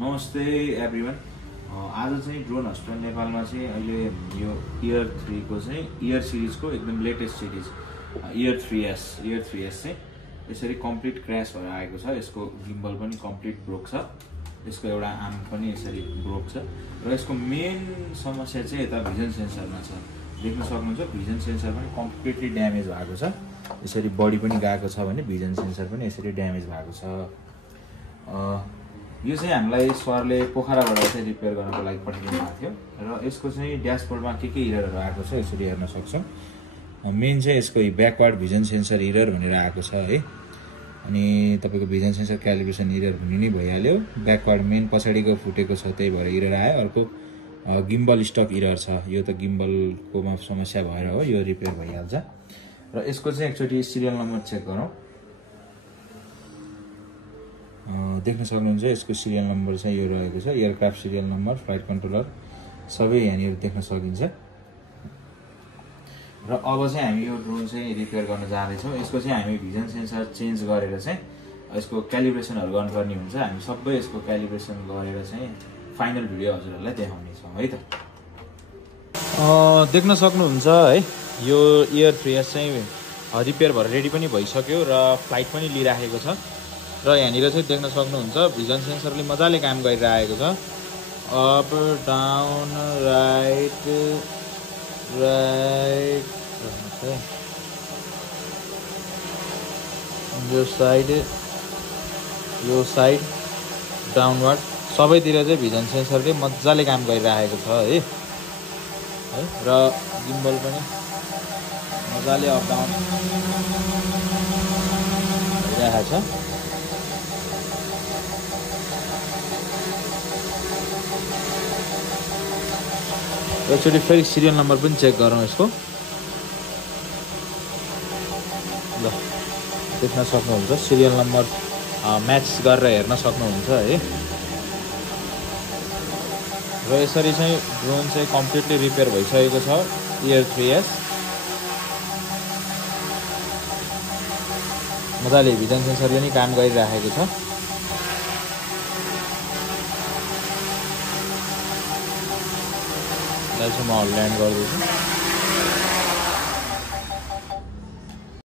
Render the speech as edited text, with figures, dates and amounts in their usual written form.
नमस्ते एभ्रिवान। आज चाहिँ ड्रोन हस्पिटल नेपालमा चाहिँ अहिले यो इयर 3 को चाहिँ इयर सिरिजको एकदम लेटेस्ट सिरिज इयर 3S चाहिँ यसरी कम्प्लिट क्र्यास भएर आएको छ। यसको गिम्बल पनि कम्प्लिट ब्रोक छ, यसको एउटा आर्म पनि यसरी ब्रोक छ र यसको मेन समस्या चाहिँ यता भिजन सेन्सरमा छ। देख्न सक्नुहुन्छ भिजन सेन्सर पनि कम्प्लिटली ड्यामेज भएको छ। यसरी बडी पनि गएको छ भने भिजन सेन्सर पनि यसरी ड्यामेज भएको छ। यो चाहिँ हामीलाई सरले पोखराबाट चाहिँ रिपेयर गर्नको लागि पठाइदिनु भएको थियो र यसको चाहिँ ड्यासबोर्डमा के इररहरू आएको छ यसरी हेर्न सक्छौँ। मेन चाहिँ यसको ब्याकवार्ड भिजन सेन्सर इरर भनेर आएको छ है। अनि तपाईँको भिजन सेन्सर क्यालिब्रेसन इरर हुने नै भइहाल्यो। ब्याकवार्ड मेन पछाडिको फुटेको छ, त्यही भएर इरर आयो। अर्को गिम्बल स्टक इरर छ, यो त गिम्बलकोमा समस्या भएर हो, यो रिपेयर भइहाल्छ। र यसको चाहिँ एकचोटि सिरियल नम्बर चेक गरौँ। देख्न सक्नुहुन्छ यसको सिरियल नम्बर चाहिँ यो रहेको छ, aircraft serial number, flight controller सबै यहाँनिर देख्न सकिन्छ। र अब चाहिँ हामी यो ड्रोन चाहिँ रिपेयर गर्न जाँदैछौँ। यसको चाहिँ हामी भिजन सेन्सर चेन्ज गरेर चाहिँ यसको क्यालिब्रेसनहरू गर्नुपर्ने हुन्छ। हामी सबै यसको क्यालिब्रेसन गरेर चाहिँ फाइनल भिडियो हजुरहरूलाई देखाउनेछौँ है त। देख्न सक्नुहुन्छ है, यो इयर 3S चाहिँ रिपेयर भएर रेडी पनि भइसक्यो र फ्लाइट पनि लिइराखेको छ। र यहाँनिर चाहिँ देख्न सक्नुहुन्छ भिजन सेन्सरले मजाले काम गरिरहेको छ। अप डाउन राइट यो साइड डाउनवर्ड सबैतिर चाहिँ भिजन सेन्सरले मजाले काम गरिरहेको छ है। र गिम्बल पनि मजाले अप डाउन भइरहेको छ। एकचोटि फेरि सिरियल नम्बर पनि चेक गरौँ यसको। ल देख्न सक्नुहुन्छ सिरियल नम्बर म्याच गरेर हेर्न सक्नुहुन्छ है। र यसरी चाहिँ ड्रोन चाहिँ कम्प्लिटली रिपेयर भइसकेको छ इयर 3S। मजाले भिजन सेन्सरले नै काम गरिराखेको छ। म ल्यान्ड गर्दैछु।